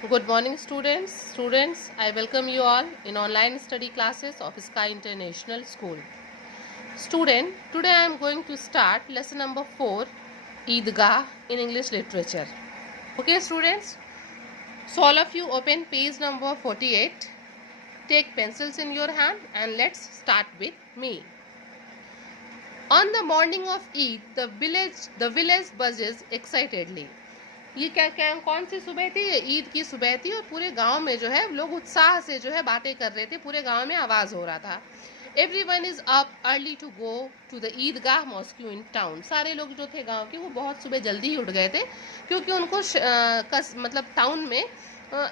Good morning, students. I welcome you all in online study classes of Sky International School. Student, today I am going to start lesson number 4, Eidgah in English literature. Okay, students. So all of you open page number 48. Take pencils in your hand and let's start with me. On the morning of Eid, the village buzzes excitedly. ये क्या कौन सी सुबह थी? ये ईद की सुबह थी और पूरे गांव में जो है लोग उत्साह से जो है बातें कर रहे थे. पूरे गांव में आवाज हो रहा था. Everyone is up early to go to the Eidgah mosque in town. सारे लोग जो थे गांव के वो बहुत सुबह जल्दी ही उठ गए थे क्योंकि उनको मतलब टाउन में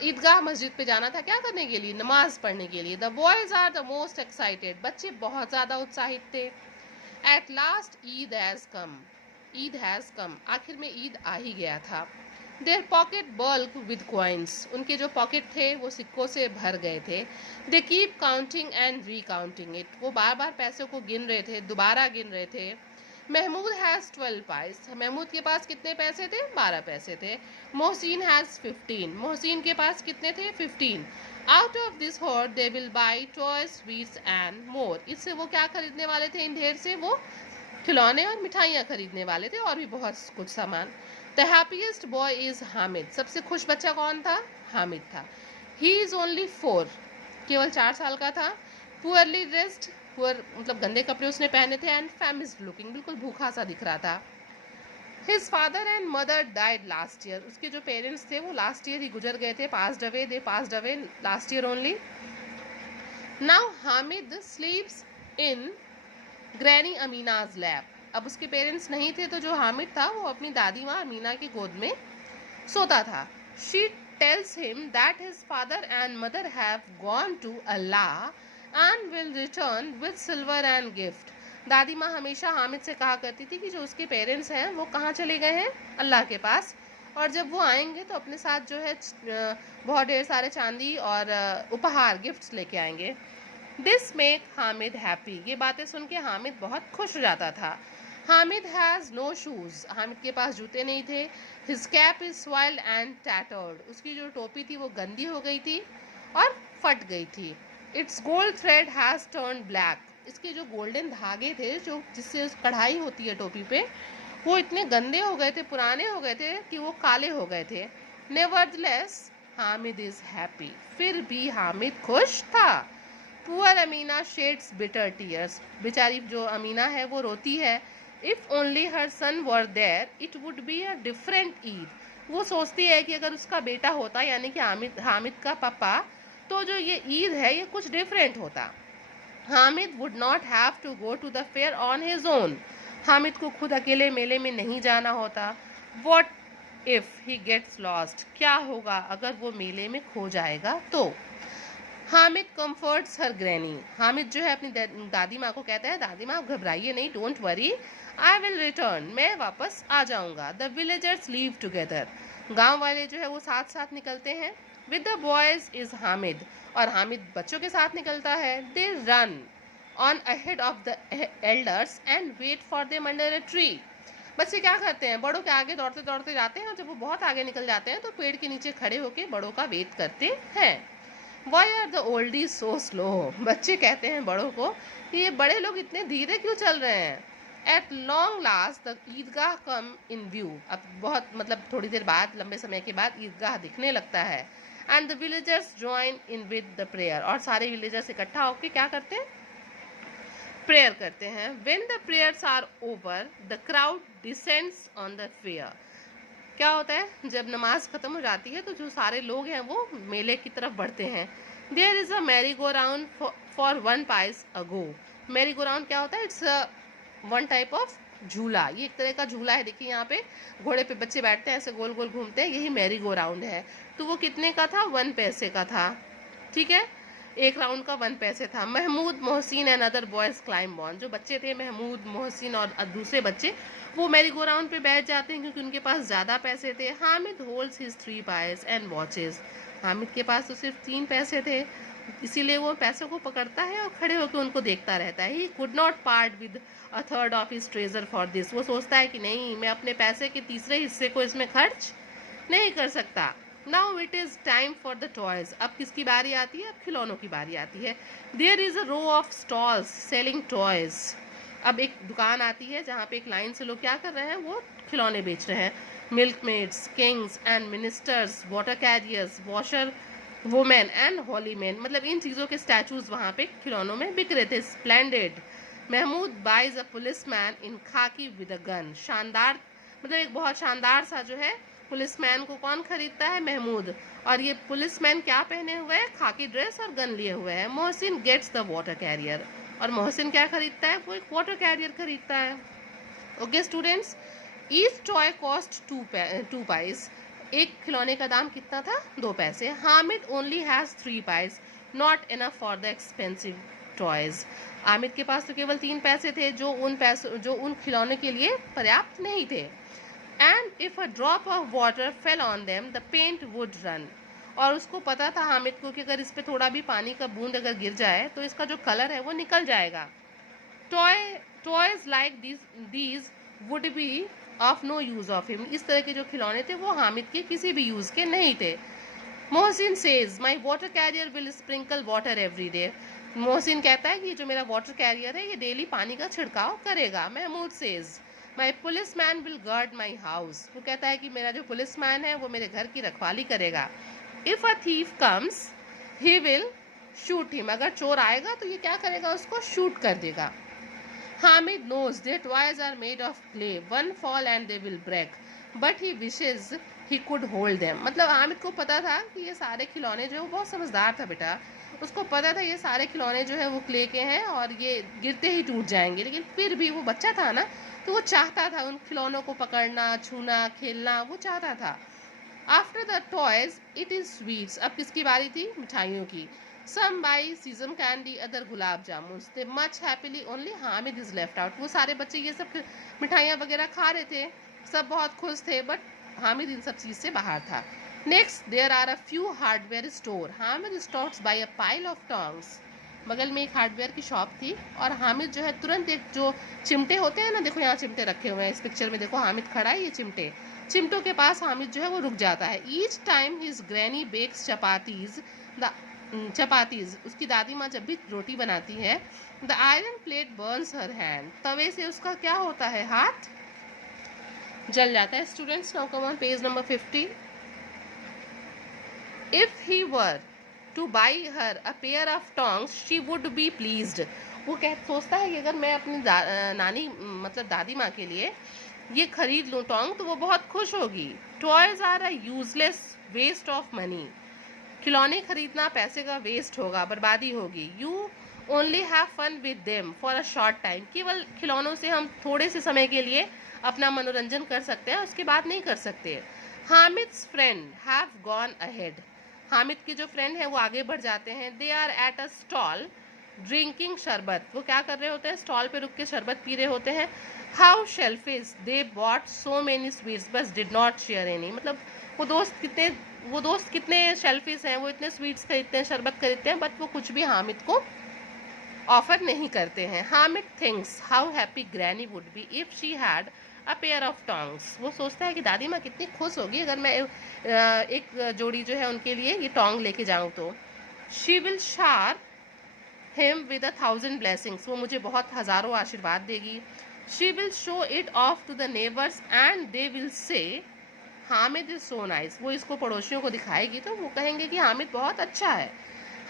ईदगाह मस्जिद पे जाना था. क्या करने के लिए? नमाज पढ़ने के लिए. The boys are the most excited. बच्चे बहुत ज़्यादा उत्साहित थे. At last Eid has come. Eid has come. आखिर में ईद आ ही गया था. Their pocket bulk with coins. उनके जो पॉकेट थे वो सिक्कों से भर गए थे. They keep counting and recounting it. वो बार बार पैसों को गिन रहे थे, दोबारा गिन रहे थे. महमूद हैज़ 12 पैसे. महमूद के पास कितने पैसे थे? 12 पैसे थे. मोहसिन हैज़ 15. मोहसिन के पास कितने थे? 15. Out of this horde they will by toy sweets and more. इससे वो क्या खरीदने वाले थे? इन ढेर से वो खिलौने और मिठाइयाँ खरीदने वाले थे और भी बहुत कुछ सामान. The happiest boy is Hamid. सबसे खुश बच्चा कौन था? हामिद था. He is only 4. केवल 4 साल का था. Poorly dressed. पुअर मतलब गंदे कपड़े उसने पहने थे. And famished looking. बिल्कुल भूखा सा दिख रहा था. His father and mother died last year. उसके जो पेरेंट्स थे वो लास्ट ईयर ही गुजर गए थे. Passed away last year only. Now Hamid sleeps in granny Amina's lap. अब उसके पेरेंट्स नहीं थे तो जो हामिद था वो अपनी दादी माँ अमीना की गोद में सोता था. She tells him that his father and mother have gone to Allah and will return with silver and gift. दादी माँ हमेशा हामिद से कहा करती थी कि जो उसके पेरेंट्स हैं वो कहाँ चले गए हैं? अल्लाह के पास. और जब वो आएंगे तो अपने साथ जो है बहुत ढेर सारे चांदी और उपहार गिफ्ट्स लेके आएंगे. This make Hamid happy. ये बातें सुन के हामिद बहुत खुश हो जाता था. Hamid has no shoes. Hamid के पास जूते नहीं थे. His cap is soiled and tattered. उसकी जो टोपी थी वो गंदी हो गई थी और फट गई थी. It's gold thread has turn black. इसके जो गोल्डन धागे थे जो जिससे कढ़ाई होती है टोपी पे वो इतने गंदे हो गए थे, पुराने हो गए थे कि वो काले हो गए थे. Nevertheless Hamid is happy. फिर भी हामिद खुश था. Poor Amina sheds bitter tears. बेचारी जो अमीना है वो रोती है. If only her son were there it would be a different Eid. वो सोचती है कि अगर उसका बेटा होता यानी कि हामिद का पापा तो जो ये ईद है ये कुछ डिफरेंट होता. Hamid would not have to go to the fair on his own. Hamid को खुद अकेले मेले में नहीं जाना होता. What if he gets lost. क्या होगा अगर वो मेले में खो जाएगा तो. Hamid comforts her granny. Hamid जो है अपनी दादी माँ को कहता है, दादी माँ घबराइए नहीं, don't worry, I will return. मैं वापस आ जाऊँगा. The villagers leave together. गांव वाले जो है वो साथ साथ निकलते हैं. With the boys is Hamid. और हामिद बच्चों के साथ निकलता है. They run on ahead of the elders and wait for them under a tree. बच्चे क्या करते हैं? बड़ों के आगे दौड़ते दौड़ते जाते हैं और जब वो बहुत आगे निकल जाते हैं तो पेड़ के नीचे खड़े होकर बड़ों का वेट करते हैं. Why are the oldies so slow. बच्चे कहते हैं बड़ों को कि ये बड़े लोग इतने धीरे क्यों चल रहे हैं. At long last the Eidgah come in view. अब बहुत मतलब थोड़ी देर बाद, लंबे समय के बाद ईदगाह दिखने लगता है. And the villagers join in with the prayer. और सारे विलेजर्स इकट्ठा होकर क्या करते हैं? प्रेयर करते हैं. When the prayers are over the crowd descends on the fair. क्या होता है? जब नमाज खत्म हो जाती है तो जो सारे लोग हैं वो मेले की तरफ बढ़ते हैं. There is a merry go round for 1 pice a go. Mary go round क्या होता है? इट्स वन टाइप ऑफ झूला. ये एक तरह का झूला है. देखिए यहाँ पे घोड़े पे बच्चे बैठते हैं, ऐसे गोल गोल घूमते हैं. यही मैरी गो राउंड है. तो वो कितने का था? 1 पैसे का था. ठीक है, एक राउंड का 1 पैसे था. Mahmood, Mohsin and other boys climb on. जो बच्चे थे महमूद, मोहसिन और दूसरे बच्चे वो मैरी गो राउंड पे बैठ जाते हैं क्योंकि उनके पास ज़्यादा पैसे थे. हामिद होल्ड्स हिज 3 पैस एंड वॉचेस. हामिद के पास तो सिर्फ 3 पैसे थे इसीलिए वो पैसों को पकड़ता है और खड़े होकर उनको देखता रहता है. He could not part with a third of his treasure for this. वो सोचता है कि नहीं, मैं अपने पैसे के तीसरे हिस्से को इसमें खर्च नहीं कर सकता. Now it is time for the toys. अब किसकी बारी आती है? अब खिलौनों की बारी आती है। There is a row of stalls selling toys. अब एक दुकान आती है जहाँ पे एक लाइन से लोग क्या कर रहे हैं? वो खिलौने बेच रहे हैं। Milkmaids, kings and ministers, water carriers, washer women and holy man, मतलब इन चीज़ों के स्टैचूज वहाँ पे खिलौनों में बिक रहे थे। Splendid. Mahmood buys a policeman in khaki with a gun. शानदार, मतलब एक बहुत शानदार सा जो है पुलिसमैन को कौन खरीदता है? महमूद। और ये पुलिसमैन क्या पहने हुए है? खाकी ड्रेस और गन लिए हुए है। Mohsin gets the water carrier. और मोहसिन क्या खरीदता है? वो एक वाटर कैरियर खरीदता है। Okay students, each toy cost two pice. एक खिलौने का दाम कितना था? 2 पैसे। Hamid only has 3 pice, not enough for the expensive toys. Hamid के पास तो केवल 3 पैसे थे जो उन खिलौने के लिए पर्याप्त नहीं थे। And if a drop of water fell on them the paint would run. और उसको पता था हामिद को कि अगर इस पे थोड़ा भी पानी का बूंद अगर गिर जाए तो इसका जो कलर है वो निकल जाएगा। Toys like these would be of no use of him. इस तरह के जो खिलौने थे वो हामिद के किसी भी यूज के नहीं थे। Mohsin says my water career will sprinkle water every day. Mohsin कहता है कि जो मेरा वाटर कैरियर है ये डेली पानी का छिड़काव करेगा। Mahmood says my policeman will guard my house. वो कहता है कि मेरा जो पुलिस मैन है वो मेरे घर की रखवाली करेगा। If a thief comes he will shoot him. अगर चोर आएगा तो ये क्या करेगा? उसको शूट कर देगा। Hamid knows their toys are made of clay. One fall and they will break. But he wishes he could hold them. मतलब हामिद को पता था कि ये सारे खिलौने जो, वो बहुत समझदार था बेटा, उसको पता था ये सारे खिलौने जो है वो क्ले के हैं और ये गिरते ही टूट जाएंगे, लेकिन फिर भी वो बच्चा था ना, तो वो चाहता था उन खिलौनों को पकड़ना, छूना, खेलना, वो चाहता था। After the toys it is sweets. अब किसकी बारी थी? मिठाइयों की। Some buy sesame candy, other gulab jamun. They munch happily, only Hamid is left out. वो सारे बच्चे ये सब मिठाइयाँ वगैरह खा रहे थे, सब बहुत खुश थे, बट हामिद इन सब चीज़ से बाहर था। Next there are a few hardware store. Hamid stops by a pile of tongs. बगल में एक हार्डवेयर की शॉप थी और हामिद जो है तुरंत एक जो चिमटे होते हैं ना, देखो यहाँ चिमटे रखे हुए हैं इस पिक्चर में, देखो हामिद खड़ा है, ये चिमटों के पास हामिद जो है वो रुक जाता है। Each time his granny bakes chapatis, उसकी दादी माँ जब भी रोटी बनाती है, the iron plate burns her hand, तवे से उसका क्या होता है? हाथ जल जाता है। Students now come on page number 50। If he were two by her a pair of tongs she would be pleased. वो सोचता है कि अगर मैं अपनी नानी मतलब दादी माँ के लिए ये खरीद लूँ टोंग तो वो बहुत खुश होगी। Toys are a useless waste of money. खिलौने खरीदना पैसे का वेस्ट होगा, बर्बादी होगी। You only have fun with them for a short time. केवल खिलौनों से हम थोड़े से समय के लिए अपना मनोरंजन कर सकते हैं, उसके बाद नहीं कर सकते। Hamid's friend have gone ahead. Hamid के जो फ्रेंड हैं वो आगे बढ़ जाते हैं। They are at a stall drinking sherbet. वो क्या कर रहे होते हैं? स्टॉल पे रुक के शरबत पी रहे होते हैं। How shellfish they bought so many sweets बस डिड नॉट शेयर एनी। मतलब वो दोस्त कितने शेल्फिश हैं, वो इतने स्वीट्स खरीदते हैं, शरबत खरीदते हैं, बट वो कुछ भी हामिद को ऑफर नहीं करते हैं। Hamid thinks how happy granny would be if she had a pair of tongs. वो सोचता है कि दादी माँ कितनी खुश होगी अगर मैं एक जोड़ी जो है उनके लिए ये टोंग लेके जाऊँ तो। She will shower him with 1,000 blessings. वो मुझे बहुत हज़ारों आशीर्वाद देगी। She will show it off to the neighbours and they will say Hamid is so nice. वो इसको पड़ोसियों को दिखाएगी तो वो कहेंगे कि हामिद बहुत अच्छा है।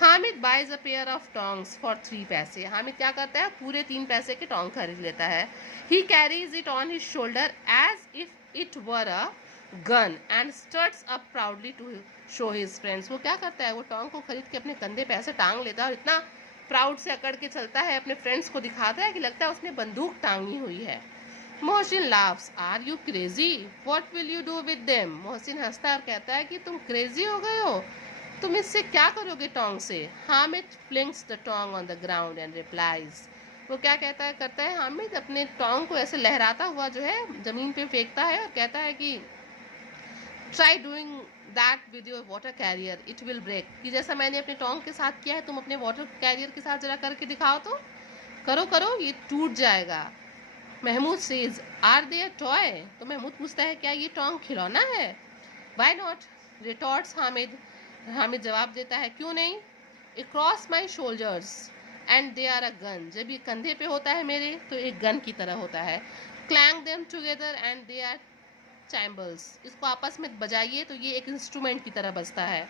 Hamid buys a pair of tongs for 3 पैसे। हामिद क्या करता है? पूरे 3 पैसे के टोंग खरीद लेता है। He carries it on his shoulder as if it were a gun and struts up proudly to show his friends. वो क्या करता है? वो टोंग को खरीद के अपने कंधे पे ऐसे टांग लेता है और इतना प्राउड से अकड़ के चलता है, अपने फ्रेंड्स को दिखाता है कि लगता है उसने बंदूक टांगी हुई है। Mohsin laughs, are you crazy? What will you do with them? Mohsin हंसता है और कहता है कि तुम क्रेजी हो गए हो, तुम इससे क्या करोगे टोंग से? Hamid flings the tong on the ground and replies. वो क्या करता है हामिद अपने टोंग को ऐसे लहराता हुआ जो है जमीन पे फेंकता है और कहता है कि try doing that with your water carrier it will break. कि जैसा मैंने अपने टोंग के साथ किया है तुम अपने वाटर कैरियर के साथ जरा करके दिखाओ तो। करो ये टूट जाएगा। Mahmood says are they a toy. तो महमूद पूछता है क्या ये टोंग खिलौना है? Why not? Retorts Hamid, Hamid जवाब देता है क्यों नहीं। Across my shoulders and they are a gun, जब ये कंधे पे होता है मेरे तो एक गन की तरह होता है। Clang them together and they are cymbals, इसको आपस में बजाइए तो ये एक इंस्ट्रूमेंट की तरह बजता है।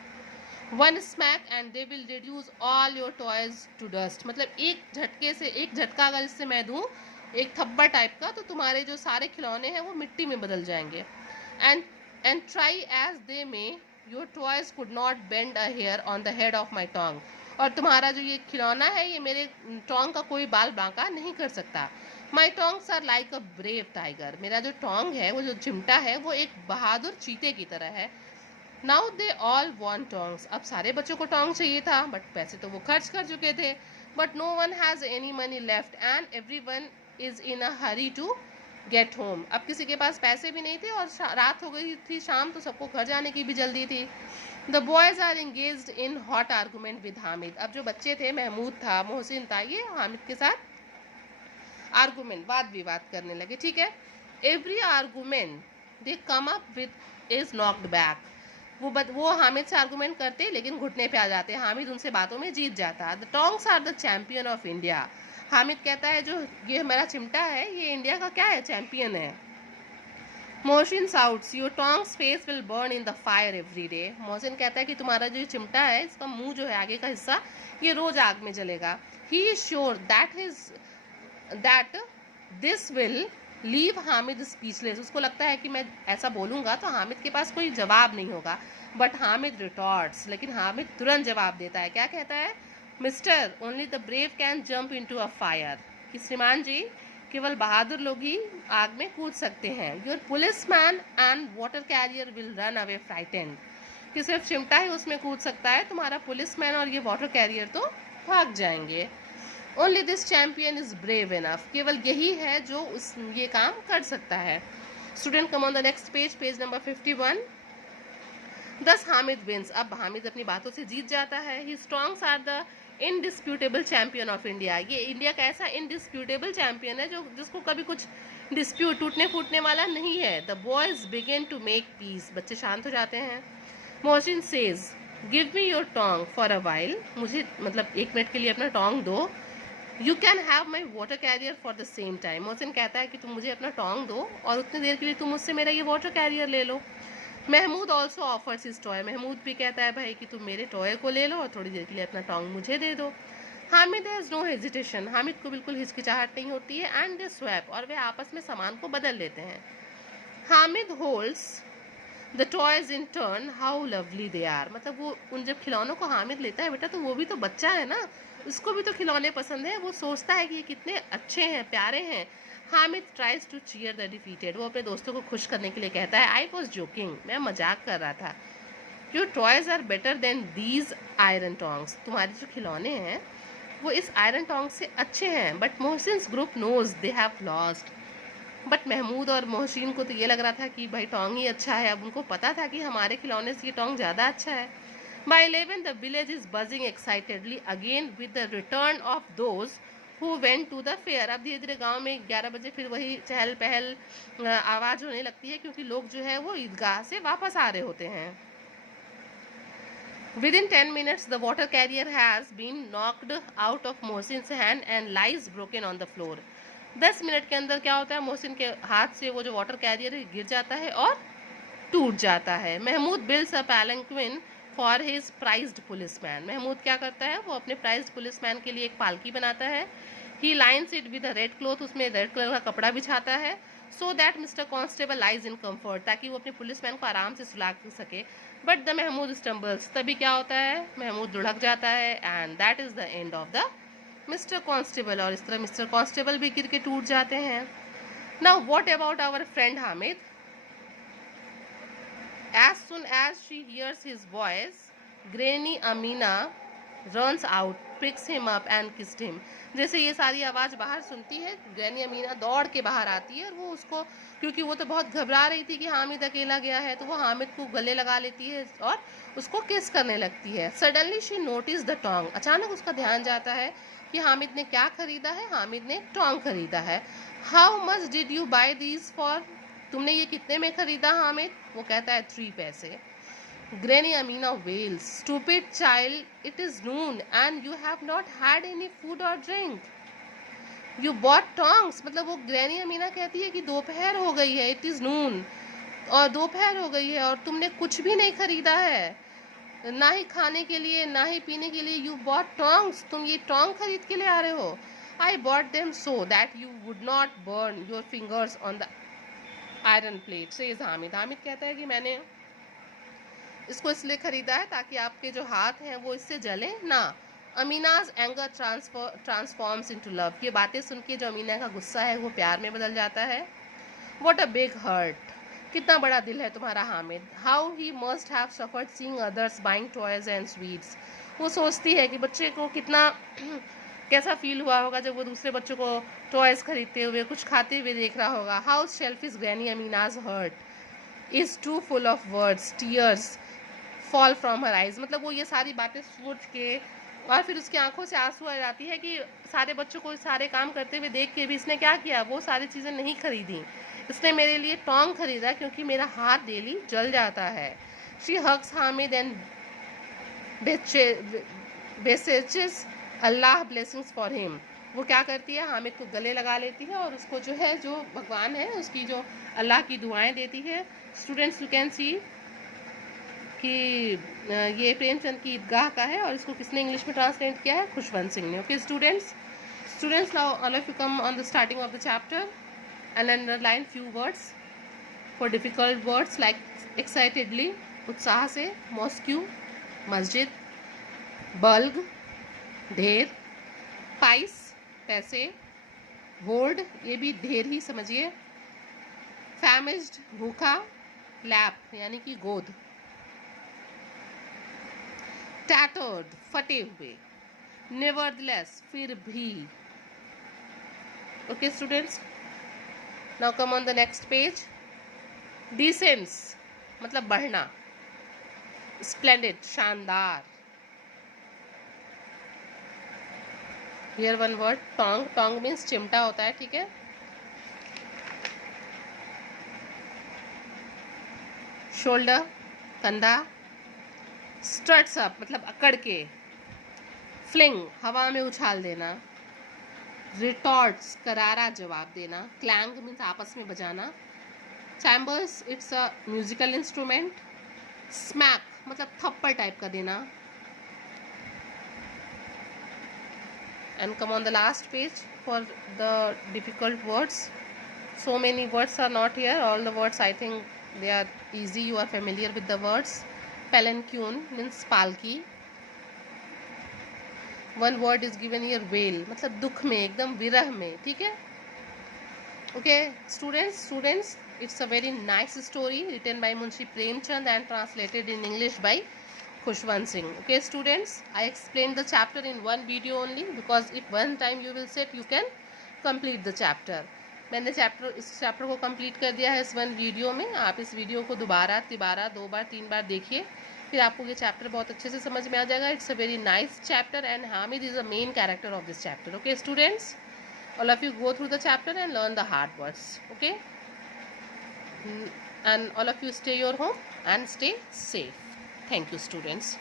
One smack and they will reduce all your toys to dust, मतलब एक झटके से, एक झटका अगर इससे मैं दूँ, एक थप्पड़ टाइप का, तो तुम्हारे जो सारे खिलौने हैं वो मिट्टी में बदल जाएंगे। And try as they may your toys could not bend a hair on the head of my tong, और तुम्हारा जो ये खिलौना है ये मेरे टोंग का कोई बाल बांका नहीं कर सकता। My tongs are like a brave tiger, मेरा जो टोंग है, वो जो चिमटा है, वो एक बहादुर चीते की तरह है। Now they all want tongs, अब सारे बच्चों को टोंग चाहिए था, बट पैसे तो वो खर्च कर चुके थे। But no one has any money left and everyone is in a hurry to get home, अब किसी के पास पैसे भी नहीं थे और रात हो गई थी, शाम, तो सबको घर जाने की भी जल्दी थी। The boys are engaged in hot argument with Hamid, अब जो बच्चे थे, महमूद था, मोहसिन था, ये हामिद के साथ आर्गूमेंट, वाद विवाद करने लगे। ठीक है, every argument they come up with is knocked back, वो हामिद से आर्गूमेंट करते लेकिन घुटने पे आ जाते, हामिद उनसे बातों में जीत जाता। The tongs are the champion of India, Hamid कहता है जो ये मेरा चिमटा है ये इंडिया का क्या है, चैंपियन है। Mohsin shouts your tongs face will burn in the fire every day, Mohsin कहता है कि तुम्हारा जो चिमटा है, इसका मुंह जो है, आगे का हिस्सा, ये रोज आग में जलेगा। He is sure that this will leave Hamid speechless, उसको लगता है कि मैं ऐसा बोलूँगा तो हामिद के पास कोई जवाब नहीं होगा। बट हामिद रिटॉर्ट्स, लेकिन हामिद तुरंत जवाब देता है, क्या कहता है, mister only the brave can jump into a fire, कि श्रीमान जी केवल बहादुर लोग ही आग में कूद सकते हैं। Your police man and water career will run away frightened, कि सिर्फ चिमटा ही उसमें कूद सकता है, तुम्हारा पुलिस मैन और ये वाटर कैरियर तो भाग जाएंगे। Only this champion is brave enough, केवल यही है जो ये काम कर सकता है। Student come on the next page, page number 51। दस हामिद विंस, अब हामिद अपनी बातों से जीत जाता है। His tongs are the indisputable champion of India, ये इंडिया का ऐसा इनडिस्प्यूटेबल चैंपियन है जो जिसको कभी कुछ डिस्प्यूट, टूटने फूटने वाला नहीं है। The boys begin to make peace, बच्चे शांत हो जाते हैं। Mohsin says give me your tong for a while, मुझे मतलब 1 मिनट के लिए अपना टोंग दो। You can have my water carrier for the same time, Mohsin कहता है कि तुम मुझे अपना टोंग दो और उतनी देर के लिए तुम मुझसे मेरा ये वाटर कैरियर ले लो। Mahmood also offers his toy, Mahmood भी कहता है भाई कि तुम मेरे टॉय को ले लो और थोड़ी देर के लिए अपना टोंग मुझे दे दो। Hamid has no hesitation, Hamid को बिल्कुल हिचकिचाहट नहीं होती है। एंड दे स्वैप, और वे आपस में सामान को बदल लेते हैं। Hamid holds the toys in turn, how lovely they are, मतलब वो उन जब खिलौनों को हामिद लेता है, बेटा तो वो भी तो बच्चा है ना, उसको भी तो खिलौने पसंद है, वो सोचता है कि ये कितने अच्छे हैं, प्यारे हैं। Hamid tries to cheer the defeated, वो अपने दोस्तों को खुश करने के लिए कहता है, आई वॉज जोकिंग, मैं मजाक कर रहा था। Your toys are better than these iron tongs, तुम्हारे जो खिलौने हैं वो इस आयरन टोंग से अच्छे हैं। But Mohsin's group knows they have lost, but Mahmood और मोहसिन को तो ये लग रहा था कि भाई टोंग ही अच्छा है, अब उनको पता था कि हमारे खिलौने से ये टोंग ज़्यादा अच्छा है। By 11 the village is buzzing excitedly again with the return of those who went to the fair, अब धीरे धीरे गांव में 11 बजे फिर वही चहल पहल आवाज़ होने लगती है, क्योंकि लोग जो है वो ईदगाह से वापस आ रहे होते हैं। Within 10 minutes the water carrier has been knocked out of Mohsin's hand and lies broken on the floor, 10 minute के अंदर क्या होता है, मोहसिन के हाथ से वो जो वाटर कैरियर है गिर जाता है और टूट जाता है। Mahmood builds a palanquin for his prized policeman, Mahmood क्या करता है, वो अपने प्राइज्ड पुलिसमैन के लिए एक पालकी बनाता है। He lines it with a red cloth, उसमें रेड कलर का कपड़ा बिछाता है। So that mister constable lies in comfort, ताकि वो अपने पुलिसमैन को आराम से सुला सके। बट द महमूद स्टम्बल्स, तभी क्या होता है, महमूद लुढ़क जाता है। And that is the end of the mister constable, और इस तरह मिस्टर कांस्टेबल भी गिर के टूट जाते हैं। Now what about our friend Hamid? As soon as she hears his voice, Granny Amina runs out, picks him up and kissed him. जैसे ये सारी आवाज़ बाहर सुनती है, ग्रैनी अमीना दौड़ के बाहर आती है और वो उसको, क्योंकि वो तो बहुत घबरा रही थी कि हामिद अकेला गया है, तो वो हामिद को गले लगा लेती है और उसको किस करने लगती है। Suddenly she notice the Tong, अचानक उसका ध्यान जाता है कि हामिद ने क्या खरीदा है, हामिद ने टोंग खरीदा है। How much did you buy these for, तुमने ये कितने में खरीदा हामिद? वो कहता है 3 पैसे। Granny Amina wails, "Stupid child, it is noon and you have not had any food or drink. You bought tongs." मतलब वो ग्रैनी अमीना कहती है कि दोपहर हो गई है, इट इज़ नून, और दोपहर हो गई है और तुमने कुछ भी नहीं खरीदा है, ना ही खाने के लिए ना ही पीने के लिए. यू बॉट टोंग्स, तुम ये टोंग खरीद के ले आ रहे हो. I bought them so that you would not burn your fingers on the iron plate. Says Hamid. Hamid कहता है कि मैंने इसको इसलिए खरीदा है ताकि आपके जो हाथ हैं वो इससे जले ना. अमीनाज एंगर ट्रांसफॉर्म्स इनटू लव. ये बातें सुन के जो अमीना का गुस्सा है वो प्यार में बदल जाता है. व्हाट अ बिग हर्ट, कितना बड़ा दिल है तुम्हारा Hamid. How he must have suffered seeing others buying toys and sweets. वो सोचती है कि बच्चे को कितना कैसा फील हुआ होगा जब वो दूसरे बच्चों को टॉयज खरीदते हुए कुछ खाते हुए देख रहा होगा. How selfish granny Amina's heart is too full of words, tears fall from her eyes. मतलब वो ये सारी बातें सोच के और फिर उसकी आंखों से आंसू आ जाती है कि सारे बच्चों को सारे काम करते हुए देख के भी इसने क्या किया, वो सारी चीज़ें नहीं खरीदी. इसने मेरे लिए टोंग खरीदा क्योंकि मेरा हाथ डेली जल जाता है. She hugs Hamid and beseeches Allah blessings for him. वो क्या करती है, हामिद को गले लगा लेती है और उसको जो है, जो भगवान है उसकी जो अल्लाह की दुआएं देती है. स्टूडेंट्स यू कैन सी कि ये प्रेमचंद की ईदगाह का है और इसको किसने इंग्लिश में ट्रांसलेट किया है, खुशवंत सिंह ने. Okay students now all of you come on the starting of the chapter and underline few words for difficult words like excitedly, उत्साह से, मॉस्क्यू, मस्जिद, बल्ग, ढेर, पाइस, पैसे, होल्ड, ये भी ढेर ही समझिए, फैमिस्ड, भूखा, लैप यानी कि गोद, टैटर्ड, फटे हुए, नेवरदलेस, फिर भी. Okay students, now come on the next page. Descends मतलब बढ़ना, splendid शानदार. Here one word tong. Tong means चिमटा होता है, ठीक है. shoulder कंधा, struts up मतलब अकड़ के, fling हवा में उछाल देना, रिटॉर्ट्स करारा जवाब देना, क्लैंग मीन्स आपस में बजाना, cymbals it's a musical instrument, smack मतलब थप्पड़ टाइप का देना. And come on the last page for the difficult words. So many words are not here, all the words I think they are easy, you are familiar with the words. Palanquin means पालकी. One word is given here wail मतलब दुख में, एकदम विरह में, ठीक है. Okay students it's a very nice story written by Munshi Premchand and translated in English by Khushwant Singh. Okay students, I explain the chapter in one video only because if one time you will set you can complete the chapter. मैंने इस chapter को complete कर दिया है इस one video में. आप इस वीडियो को दोबारा, तिबारा, 2 बार 3 बार देखिए, फिर आपको ये चैप्टर बहुत अच्छे से समझ में आ जाएगा. It's a very nice chapter and Hamid is a main character of this chapter. Okay students, all of you go through the chapter and learn the hard words. Okay, and all of you stay your home and stay safe. Thank you students.